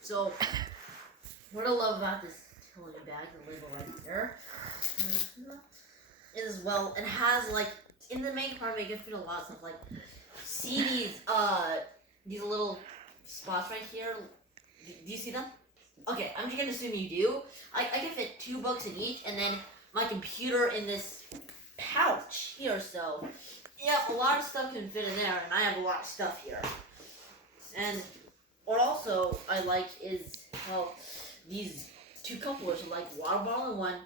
So, what I love about this Tilami bag, the label right here, is, well, it has, like, in the main compartment, you can fit a lot of stuff. Like, see these little spots right here? Do you see them? Okay, I'm just gonna assume you do. I can fit 2 books in each, and then my computer in this pouch here, so yeah, a lot of stuff can fit in there, and I have a lot of stuff here. And what also I like is how these 2 cup holders are like water bottle in one,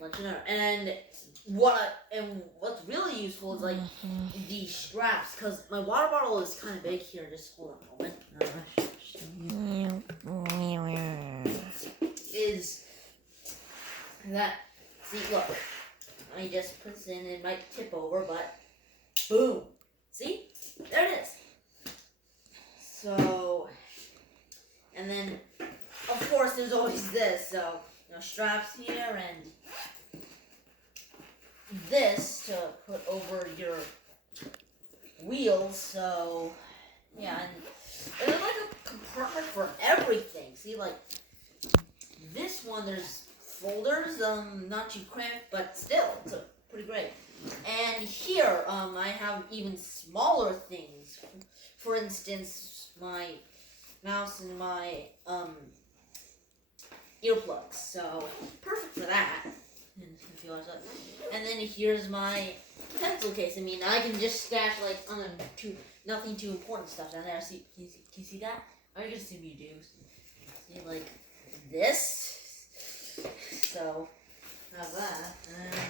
lunch in another. And what's really useful is like these straps, because my water bottle is kind of big here. Just hold on a moment. Is that, see, look, I just put this in, it might tip over, but boom, see, there it is. So, and then of course there's always this, so straps here and this to put over your wheels. So yeah, and there's like a compartment for everything. See, like this one, there's folders, not too cramped, but still, it's pretty great. And here, I have even smaller things. For instance, my mouse and my earplugs. So perfect for that. And then here's my pencil case. I mean, I can just stash like nothing too important stuff down there. See, can you see that? I'm gonna assume you do. See, like this. So have that.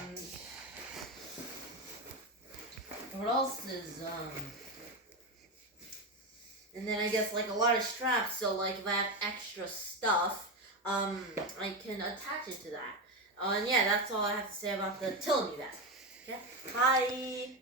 And what else is and then I guess like a lot of straps. So like if I have extra stuff, I can attach it to that. And yeah, that's all I have to say about the Tilami bag. Okay, bye.